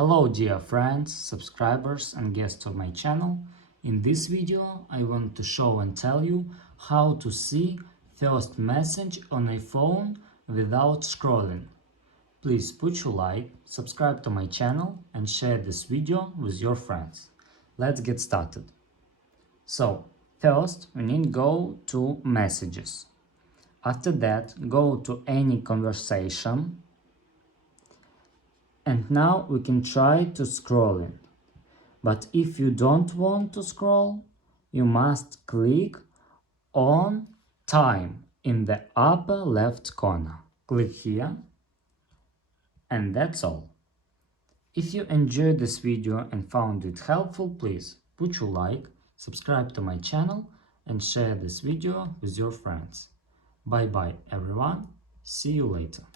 Hello dear friends, subscribers and guests of my channel. In this video I want to show and tell you how to see first message on iPhone without scrolling. Please put your like, subscribe to my channel and share this video with your friends. Let's get started. So first we need to go to messages. After that go to any conversation. And now we can try to scroll in. But if you don't want to scroll, you must click on time in the upper left corner. Click here and that's all. If you enjoyed this video and found it helpful, please put your like, subscribe to my channel and share this video with your friends. Bye bye everyone, see you later.